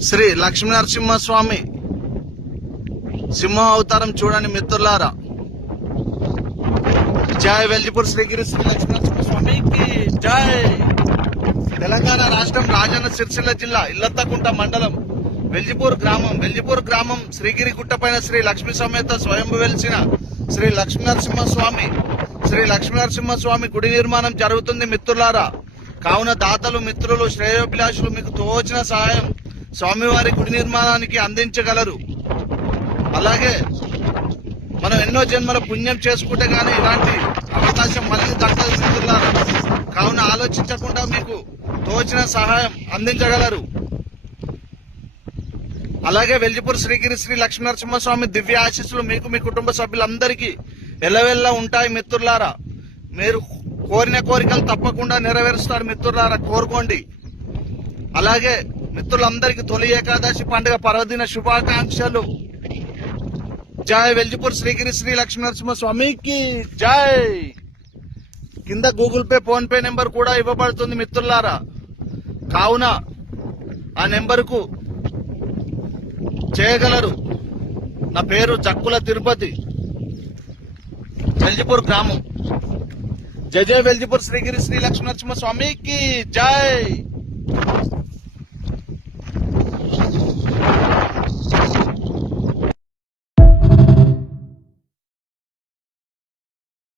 శ్రీ లక్ష్మీనరసింహ స్వామి సింహ అవతారం చూడండి మిత్రులారా. జై వెల్జిపూర్ శ్రీగిరి శ్రీ లక్ష్మీ నరసింహస్వామికి జై. తెలంగాణ రాష్ట్రం రాజన్న సిరిసిల్ల జిల్లా ఇల్లత్తకుంట మండలం వెల్జిపూర్ గ్రామం. వెల్జిపూర్ గ్రామం శ్రీగిరి గుట్టపైన శ్రీ లక్ష్మీ సమేత స్వయంభు వెలిసిన శ్రీ లక్ష్మీనరసింహ స్వామి శ్రీ లక్ష్మీనరసింహ స్వామి గుడి నిర్మాణం జరుగుతుంది మిత్రులారా. కావున దాతలు మిత్రులు శ్రేయోభిలాషులు మీకు తోచిన సహాయం స్వామివారి గుడి నిర్మాణానికి అందించగలరు. అలాగే మనం ఎన్నో జన్మల పుణ్యం చేసుకుంటే గానీ ఇలాంటి అవకాశం మళ్ళీ దక్కదు మిత్రులారా కావున ఆలోచించకుండా మీకు తోచిన సహాయం అందించగలరు. అలాగే వెల్జిపూర్ శ్రీగిరి శ్రీ లక్ష్మీనరసింహస్వామి దివ్య ఆశీస్సులు మీకు మీ కుటుంబ సభ్యులందరికీ ఎల్లవెల్లా ఉంటాయి మిత్రులారా. మీరు కోరిన కోరికలు తప్పకుండా నెరవేరుస్తారు మిత్రులారా కోరుకోండి. అలాగే మిత్రులందరికీ తొలి ఏకాదశి పండుగ పర్వదిన శుభాకాంక్షలు. జై వెల్జిపూర్ శ్రీగిరి శ్రీ లక్ష్మీనరసింహ స్వామికి జై. కింద Google Pay PhonePe number కూడా ఇవ్వబడుతుంది మిత్రులారా. కావున ఆ నెంబరుకు చేయగలరు. నా పేరు జక్కుల తిరుపతి. వెల్జిపూర్ గ్రామం. జయ జయ వెల్జిపూర్ శ్రీగిరి శ్రీ లక్ష్మీనరసింహ స్వామికి జై.